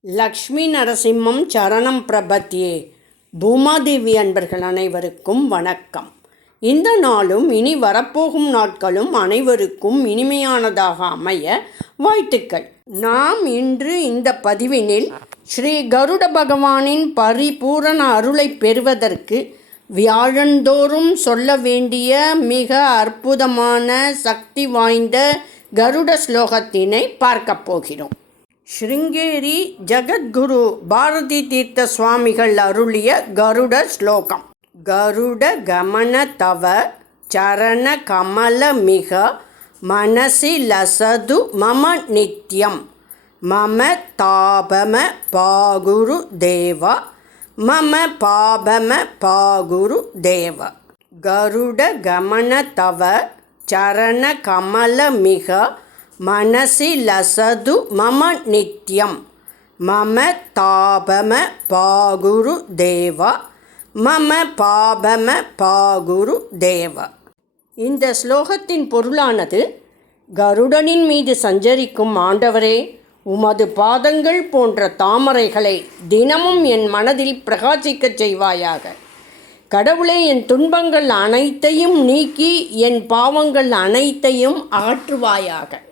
லக்ஷ்மி நரசிம்மம் சரணம் பிரபத்தியே பூமாதேவி அன்பர்கள் அனைவருக்கும் வணக்கம். இந்த நாளும் இனி வரப்போகும் நாட்களும் அனைவருக்கும் இனிமையானதாக அமைய வாழ்த்துக்கள். நாம் இன்று இந்த பதிவினில் ஸ்ரீ கருட பகவானின் பரிபூரண அருளை பெறுவதற்கு வியாழந்தோறும் சொல்ல வேண்டிய மிக அற்புதமான சக்தி வாய்ந்த கருட ஸ்லோகத்தினை பார்க்கப் போகிறோம். ஸ்ருங்கேரி ஜகத்குரு பாரதி தீர்த்த சுவாமிகள் அருளிய கருட ஸ்லோகம் கருட கமன தவ சரண கமல மிக மனசி லசது மம நித்யம் மம தாபம பாகுரு தேவ மம பாபம பாகுரு தேவ கருட கமன தவ சரண கமல மிக மனசி லசது மம நித்யம். மம தாபம பாகுரு தேவா. மம பாபம பாகுரு தேவ. இந்த ஸ்லோகத்தின் பொருளானது கருடனின் மீது சஞ்சரிக்கும் ஆண்டவரே உமது பாதங்கள் போன்ற தாமரைகளை தினமும் என் மனதில் பிரகாசிக்கச் செய்வாயாக. கடவுளே என் துன்பங்கள் அனைத்தையும் நீக்கி என் பாவங்கள் அனைத்தையும் அகற்றுவாயாக